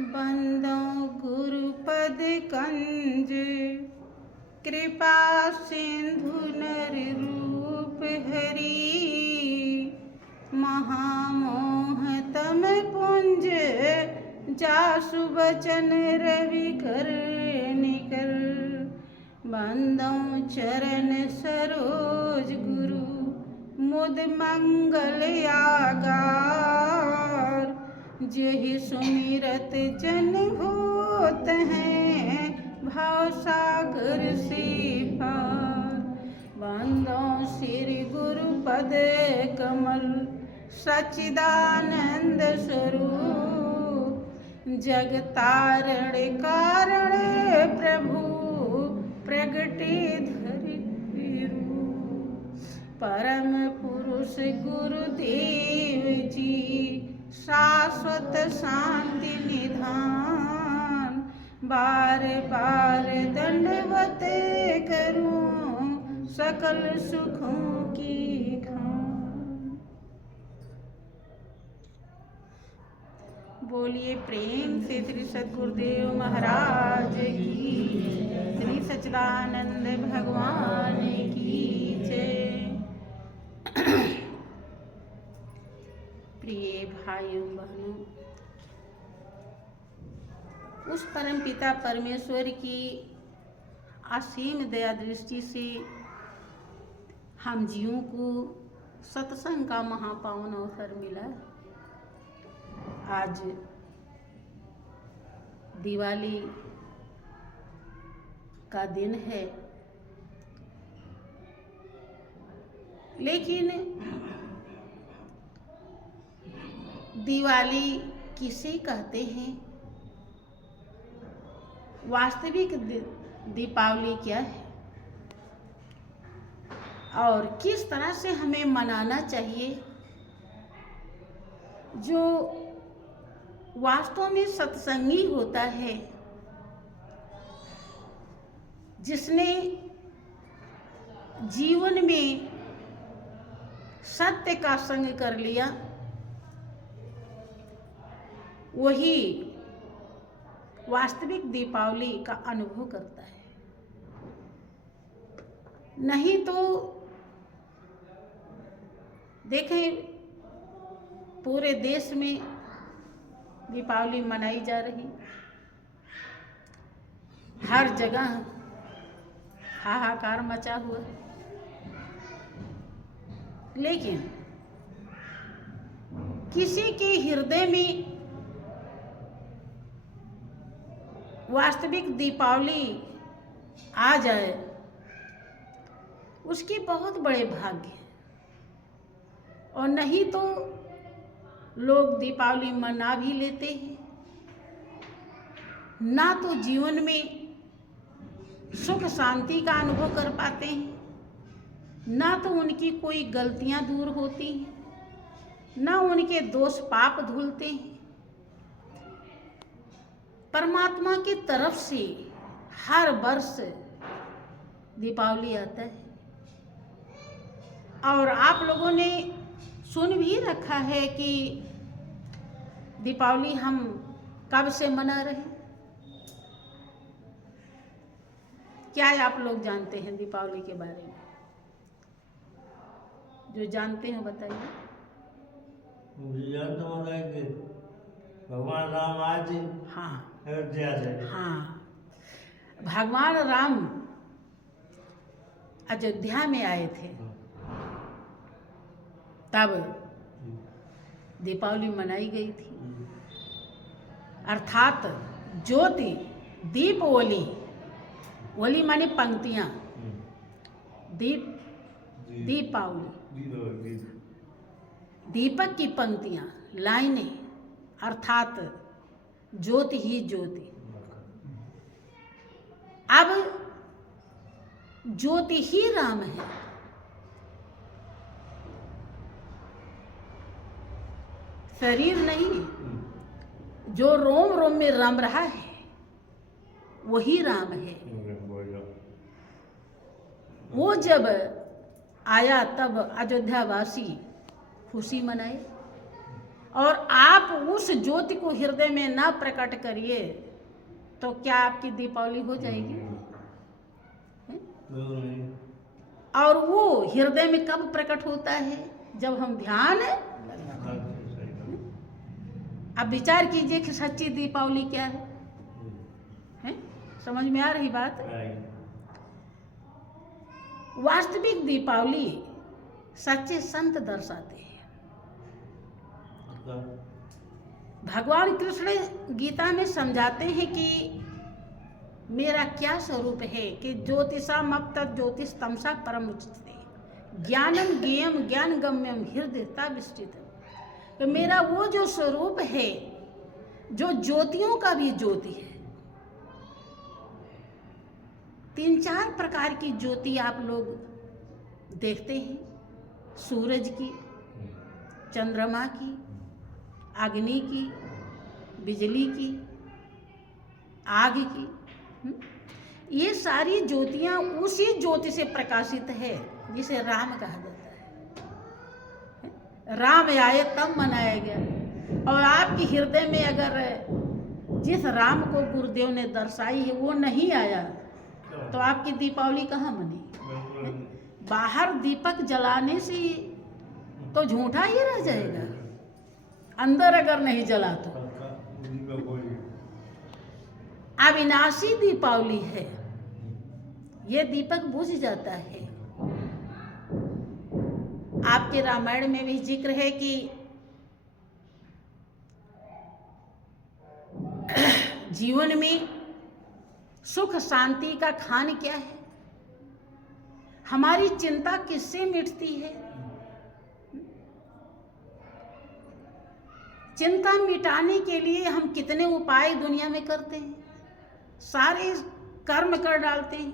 बंदो गुरुपद कंज कृपा सिंधु नर रूप हरि महामोह तम पुंज जासु बचन रवि कर निकर बंदो चरण सरोज गुरु मुद मंगल आगार जेहि सुमिरत जन होत हैं भाव सागर से पार बंदो सिर गुरु पद कमल सच्चिदानंद स्वरूप जग तारण कारण प्रभु प्रगटे धरि रूप परम पुरुष गुरुदेव जी शाश्वत शांति निधान बार बार दंडवत करूं सकल सुखों की खान। बोलिए प्रेम से श्री सद्गुरुदेव महाराज की, श्री सच्चिदानंद भगवान की जय। प्रिय भाइयों बहनों, उस परम पिता परमेश्वर की असीम दया दृष्टि से हम जीवों को सत्संग का महापावन अवसर मिला। आज दिवाली का दिन है, लेकिन दिवाली किसे कहते हैं, वास्तविक दीपावली क्या है और किस तरह से हमें मनाना चाहिए। जो वास्तव में सत्संगी होता है, जिसने जीवन में सत्य का संग कर लिया, वही वास्तविक दीपावली का अनुभव करता है। नहीं तो देखें, पूरे देश में दीपावली मनाई जा रही, हर जगह हाहाकार मचा हुआ, लेकिन किसी के हृदय में वास्तविक दीपावली आ जाए, उसके बहुत बड़े भाग्य हैं। और नहीं तो लोग दीपावली मना भी लेते हैं, ना तो जीवन में सुख शांति का अनुभव कर पाते हैं, ना तो उनकी कोई गलतियां दूर होती हैं, ना उनके दोष पाप धुलते हैं। परमात्मा की तरफ से हर वर्ष दीपावली आता है, और आप लोगों ने सुन भी रखा है कि दीपावली हम कब से मना रहे हैं। क्या आप लोग जानते हैं दीपावली के बारे में? जो जानते हैं बताइए। भगवान राम आज हाँ अयोध्या से, हाँ, भगवान राम अयोध्या में आए थे, तब दीपावली मनाई गई थी। अर्थात ज्योति दीप ओली, ओली माने पंक्तियां, दीप दीपावली, दीपक की पंक्तियां, लाइनें, अर्थात ज्योति ही ज्योति। अब ज्योति ही राम है, शरीर नहीं। जो रोम रोम में रम रहा है वही राम है। वो जब आया तब अयोध्या वासी खुशी मनाए, और आप उस ज्योति को हृदय में ना प्रकट करिए तो क्या आपकी दीपावली हो जाएगी? और वो हृदय में कब प्रकट होता है? जब हम ध्यान। अब विचार कीजिए कि सच्ची दीपावली क्या है? समझ में आ रही बात? वास्तविक दीपावली सच्चे संत दर्शाते हैं। भगवान कृष्ण गीता में समझाते हैं कि मेरा क्या स्वरूप है कि ज्योतिषाम तत् ज्योतिष तमसा परम उच्यते ज्ञानम ज्ञेयम ज्ञान गम्यम हृदयता विस्तृत। तो मेरा वो जो स्वरूप है जो ज्योतियों का भी ज्योति है। 3-4 प्रकार की ज्योति आप लोग देखते हैं, सूरज की, चंद्रमा की, अग्नि की, बिजली की, आग की। ये सारी ज्योतियां उसी ज्योति से प्रकाशित है जिसे राम कहा जाता है। राम आए तब मनाया गया। और आपके हृदय में अगर जिस राम को गुरुदेव ने दर्शाई है वो नहीं आया तो आपकी दीपावली कहाँ मनेगी? बाहर दीपक जलाने से तो झूठा ही रह जाएगा, अंदर अगर नहीं जला तो। अविनाशी दीपावली है, ये दीपक बुझ जाता है। आपके रामायण में भी जिक्र है कि जीवन में सुख शांति का खान क्या है? हमारी चिंता किससे मिटती है? चिंता मिटाने के लिए हम कितने उपाय दुनिया में करते हैं, सारे कर्म कर डालते हैं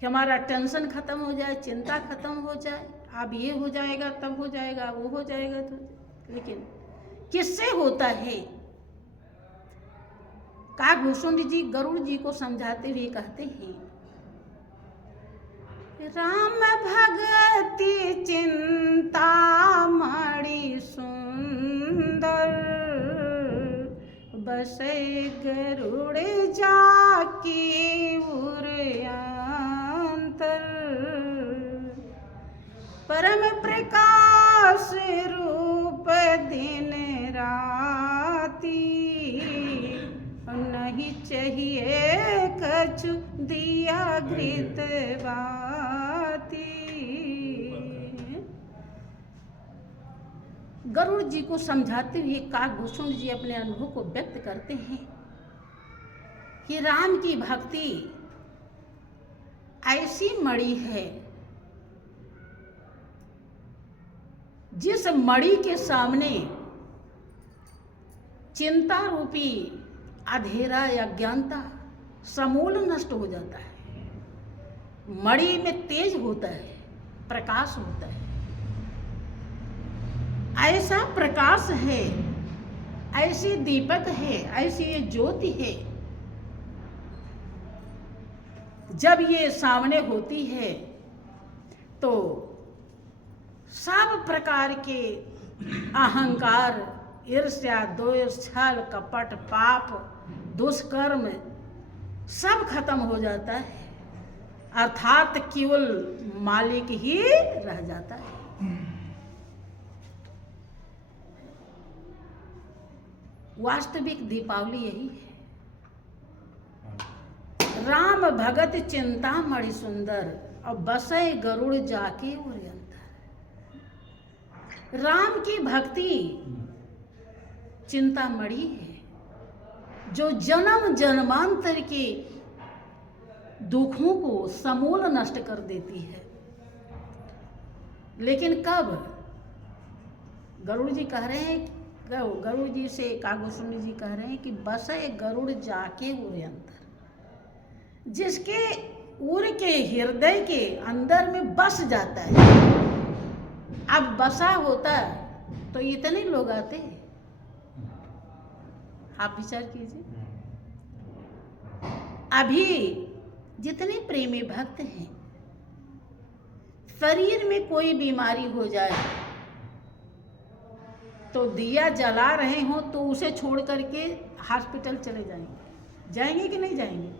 कि हमारा टेंशन खत्म हो जाए, चिंता खत्म हो जाए, अब ये हो जाएगा, तब हो जाएगा, वो हो जाएगा। तो लेकिन किससे होता है? काकभूषुंड जी गरुड़ जी को समझाते हुए कहते हैं, राम भगति चिंता मणि सुंदर बसे गरुड़ जाकी उरयांतर परम प्रकाश रूप दिन राती नहीं चाहिए कछु दिया घृत बाती। गरुड़ जी को समझाते हुए काकभूषुंड जी अपने अनुभव को व्यक्त करते हैं कि राम की भक्ति ऐसी मणि है जिस मणि के सामने चिंता रूपी अंधेरा या अज्ञानता समूल नष्ट हो जाता है। मणि में तेज होता है, प्रकाश होता है। ऐसा प्रकाश है, ऐसी दीपक है, ऐसी ये ज्योति है, जब ये सामने होती है तो सब प्रकार के अहंकार, ईर्ष्या, द्वेष, छल, कपट, पाप, दुष्कर्म सब खत्म हो जाता है, अर्थात केवल मालिक ही रह जाता है। वास्तविक दीपावली यही है। राम भगत चिंता मणि सुंदर और बसे गरुड़ जाके उरयंतर। राम की भक्ति चिंतामणि है जो जन्म जन्मांतर के दुखों को समूल नष्ट कर देती है। लेकिन कब? गरुड़ जी कह रहे हैं, गरुड़ जी से काकभूषुंड जी कह रहे हैं कि बसे गरुड़ जाके उरयंतर, जिसके उर के हृदय के अंदर में बस जाता है। अब बसा होता तो इतने लोग आते, आप विचार कीजिए। अभी जितने प्रेमी भक्त हैं, शरीर में कोई बीमारी हो जाए तो दिया जला रहे हो तो उसे छोड़ करके हॉस्पिटल चले जाएंगे कि नहीं जाएंगे?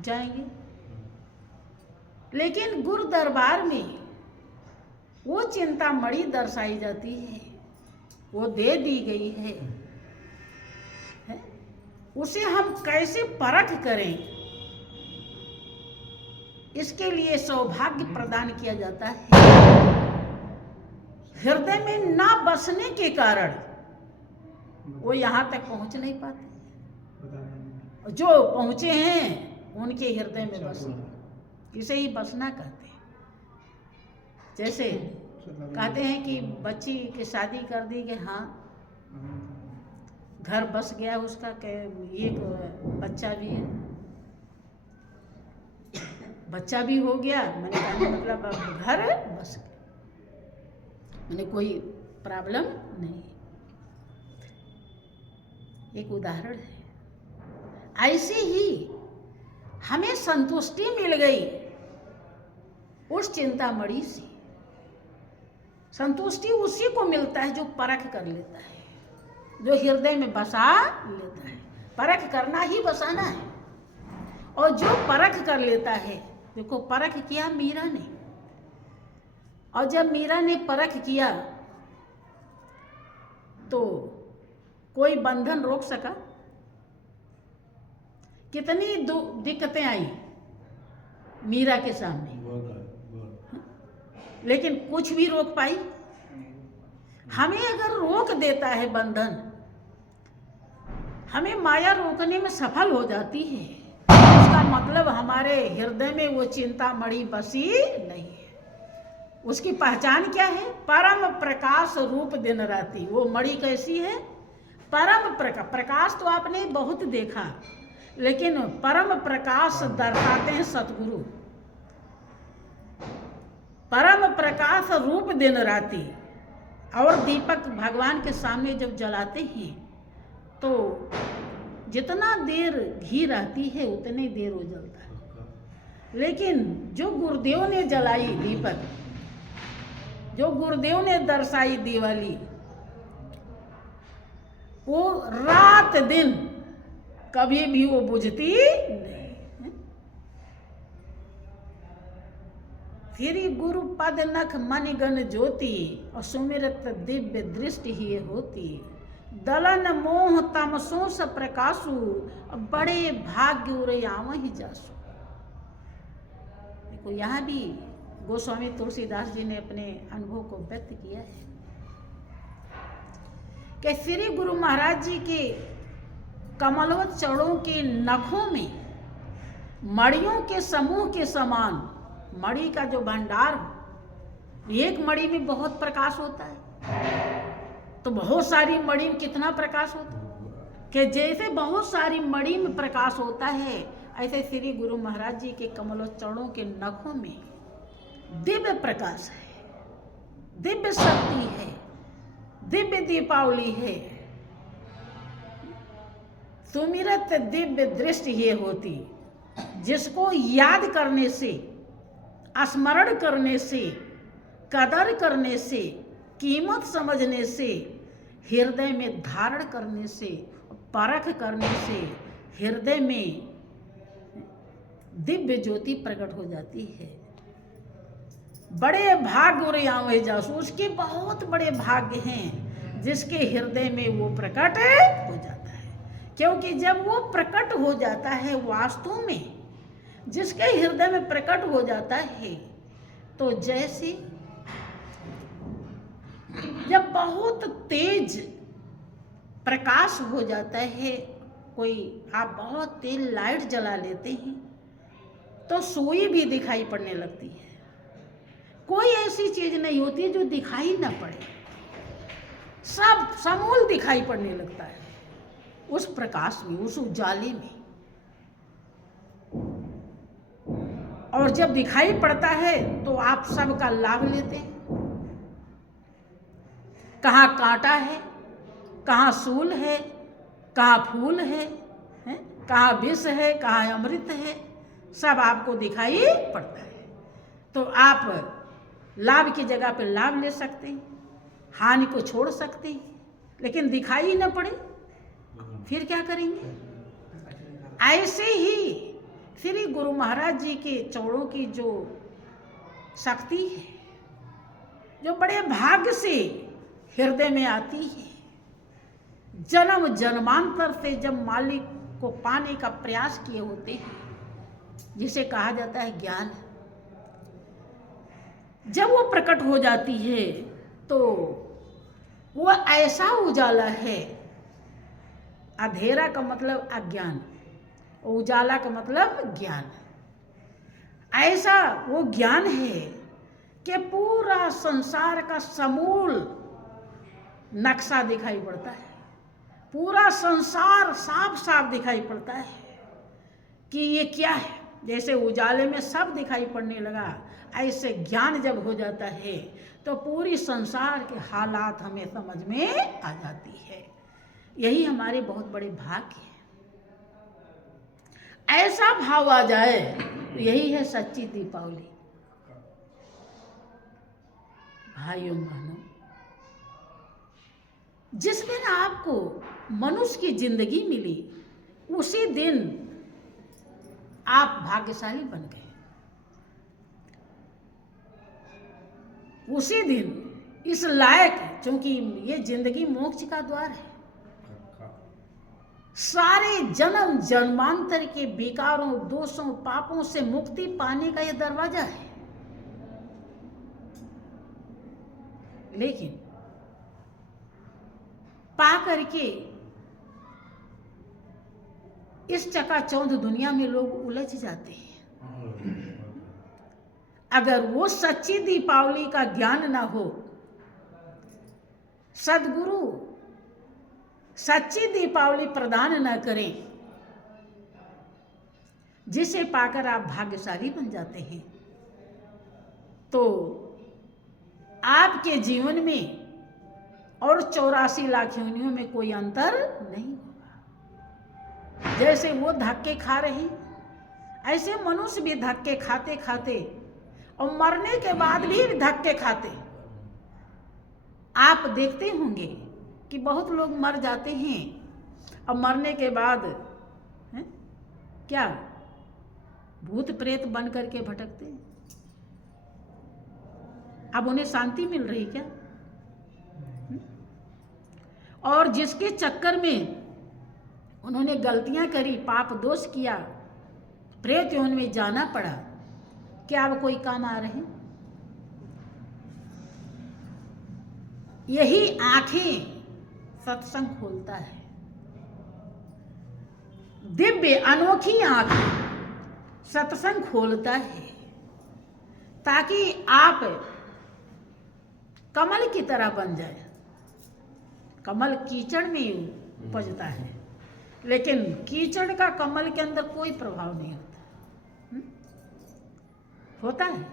जाएंगे। लेकिन गुरु दरबार में वो चिंतामणि दर्शाई जाती है, वो दे दी गई है, उसे हम कैसे परख करें, इसके लिए सौभाग्य प्रदान किया जाता है। हृदय में ना बसने के कारण वो यहाँ तक पहुंच नहीं पाते। जो पहुंचे हैं उनके हृदय में बसे, इसे ही बसना कहते हैं। जैसे कहते हैं कि बच्ची की शादी कर दी कि हाँ घर बस गया उसका, एक बच्चा भी है, बच्चा भी हो गया, मैंने कहा मतलब अब घर बस गया, मैंने कोई प्रॉब्लम नहीं। एक उदाहरण है। ऐसे ही हमें संतुष्टि मिल गई उस चिंतामणि से। संतुष्टि उसी को मिलता है जो परख कर लेता है, जो हृदय में बसा लेता है। परख करना ही बसाना है। और जो परख कर लेता है, देखो परख किया मीरा ने, और जब मीरा ने परख किया तो कोई बंधन रोक सका? कितनी दिक्कतें आई मीरा के सामने, लेकिन कुछ भी रोक पाई? हमें अगर रोक देता है बंधन, हमें माया रोकने में सफल हो जाती है, उसका मतलब हमारे हृदय में वो चिंतामणि बसी नहीं है। उसकी पहचान क्या है? परम प्रकाश रूप दिन राती। वो मणि कैसी है? परम प्रकाश तो आपने बहुत देखा, लेकिन परम प्रकाश दर्शाते हैं सतगुरु। परम प्रकाश रूप दिन राती। और दीपक भगवान के सामने जब जलाते हैं तो जितना देर घी रहती है उतनी देर वो जलता है। लेकिन जो गुरुदेव ने जलाई दीपक, जो गुरुदेव ने दर्शाई दिवाली, वो रात दिन कभी भी वो बुझती नहीं। श्री गुरु पद नख मणिगण ज्योति, और सुमिरत दिव्य दृष्टि ही होती। दलन मोह तमसों स प्रकाशु, बड़े भाग्य उरयाव ही जासु। देखो यहाँ भी गोस्वामी तुलसीदास जी ने अपने अनुभव को व्यक्त किया है कि श्री गुरु महाराज जी के कमलवत चरणों के नखों में मणियों के समूह के समान, मणि का जो भंडार, एक मणि में बहुत प्रकाश होता है, तो बहुत सारी मणि में कितना प्रकाश होता है? कि जैसे बहुत सारी मणि में प्रकाश होता है, ऐसे श्री गुरु महाराज जी के कमलों चरणों के नखों में दिव्य प्रकाश है, दिव्य शक्ति है, दिव्य दीपावली है। सुमिरत दिव्य दृष्टि ये होती, जिसको याद करने से, स्मरण करने से, कदर करने से, कीमत समझने से, हृदय में धारण करने से, परख करने से हृदय में दिव्य ज्योति प्रकट हो जाती है। बड़े भाग्य उरयावे जासु, उसके बहुत बड़े भाग्य हैं जिसके हृदय में वो प्रकट हो जाता है। क्योंकि जब वो प्रकट हो जाता है वास्तव में, जिसके हृदय में प्रकट हो जाता है, तो जैसे जब बहुत तेज प्रकाश हो जाता है, कोई आप बहुत तेज लाइट जला लेते हैं तो सुई भी दिखाई पड़ने लगती है। कोई ऐसी चीज नहीं होती जो दिखाई ना पड़े, सब समूल दिखाई पड़ने लगता है उस प्रकाश में, उस उजाले में। और जब दिखाई पड़ता है तो आप सबका लाभ लेते हैं। कहाँ कांटा है, कहाँ सूल है, कहाँ फूल है, कहाँ विष है, कहाँ अमृत है, सब आपको दिखाई पड़ता है। तो आप लाभ की जगह पे लाभ ले सकते हैं, हानि को छोड़ सकते हैं, लेकिन दिखाई ही न पड़े फिर क्या करेंगे। ऐसे ही श्री गुरु महाराज जी के चौड़ों की जो शक्ति है, जो बड़े भाग्य से हृदय में आती है, जन्म जन्मांतर से जब मालिक को पाने का प्रयास किए होते हैं, जिसे कहा जाता है ज्ञान, जब वो प्रकट हो जाती है तो वो ऐसा उजाला है, अंधेरा का मतलब अज्ञान, उजाला का मतलब ज्ञान, ऐसा वो ज्ञान है कि पूरा संसार का समूल नक्शा दिखाई पड़ता है, पूरा संसार साफ साफ दिखाई पड़ता है कि ये क्या है। जैसे उजाले में सब दिखाई पड़ने लगा, ऐसे ज्ञान जब हो जाता है तो पूरी संसार के हालात हमें समझ में आ जाती है। यही हमारे बहुत बड़े भाग्य है। ऐसा भाव आ जाए तो यही है सच्ची दीपावली। भाइयों बहनों, जिस दिन आपको मनुष्य की जिंदगी मिली, उसी दिन आप भाग्यशाली बन गए। उसी दिन इस लायक, क्योंकि ये जिंदगी मोक्ष का द्वार है, सारे जन्म जन्मांतर के विकारों, दोषों, पापों से मुक्ति पाने का यह दरवाजा है। लेकिन पा करके इस चकाचौंध दुनिया में लोग उलझ जाते हैं। अगर वो सच्ची दीपावली का ज्ञान ना हो, सद्गुरु सच्ची दीपावली प्रदान न करें, जिसे पाकर आप भाग्यशाली बन जाते हैं, तो आपके जीवन में और 84 लाख योनियों में कोई अंतर नहीं होगा। जैसे वो धक्के खा रहे हैं, ऐसे मनुष्य भी धक्के खाते खाते और मरने के बाद भी धक्के खाते। आप देखते होंगे कि बहुत लोग मर जाते हैं और मरने के बाद क्या भूत प्रेत बन करके भटकते हैं। अब उन्हें शांति मिल रही क्या? और जिसके चक्कर में उन्होंने गलतियां करी, पाप दोष किया, प्रेत योनि में जाना पड़ा, क्या अब कोई काम आ रहे हैं? यही आंखें सत्संग खोलता है। दिव्य अनोखी आंखें सत्संग खोलता है, ताकि आप कमल की तरह बन जाए। कमल कीचड़ में उपजता है, लेकिन कीचड़ का कमल के अंदर कोई प्रभाव नहीं होता। होता है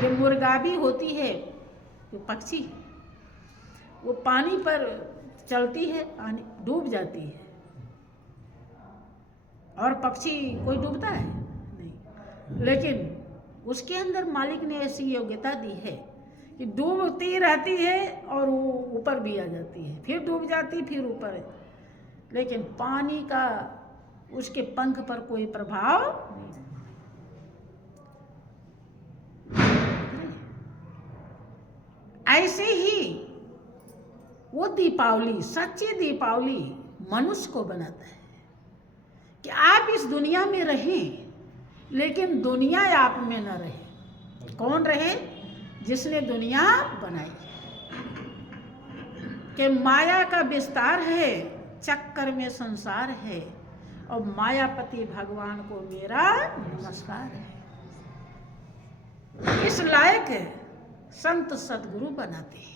कि मुर्गा भी होती है, जो पक्षी, वो पानी पर चलती है, पानी डूब जाती है, और पक्षी कोई डूबता है नहीं। लेकिन उसके अंदर मालिक ने ऐसी योग्यता दी है कि डूबती रहती है और वो ऊपर भी आ जाती है, फिर डूब जाती, फिर ऊपर है, लेकिन पानी का उसके पंख पर कोई प्रभाव नहीं। ऐसे ही वो दीपावली, सच्ची दीपावली मनुष्य को बनाता है कि आप इस दुनिया में रहें, लेकिन दुनिया आप में न रहे। कौन रहे? जिसने दुनिया बनाई, कि माया का विस्तार है, चक्कर में संसार है, और मायापति भगवान को मेरा नमस्कार है। इस लायक संत सद्गुरु बनाते हैं।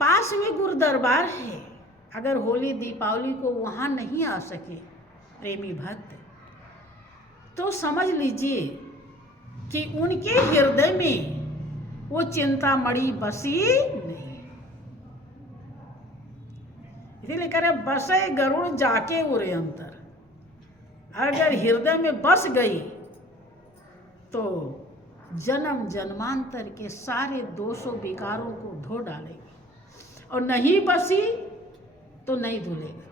पास में गुरु दरबार है। अगर होली दीपावली को वहां नहीं आ सके प्रेमी भक्त, तो समझ लीजिए कि उनके हृदय में वो चिंतामणि बसी नहीं। इसलिए कह रहे बसे गरुड़ जाके उरे अंतर। अगर हृदय में बस गई तो जन्म जन्मांतर के सारे दोषों विकारों को धो डालेगी, और नहीं बसी तो नहीं धुलेगा।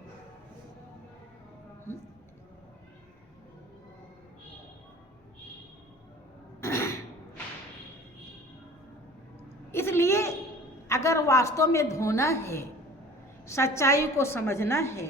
इसलिए अगर वास्तव में धोना है, सच्चाई को समझना है,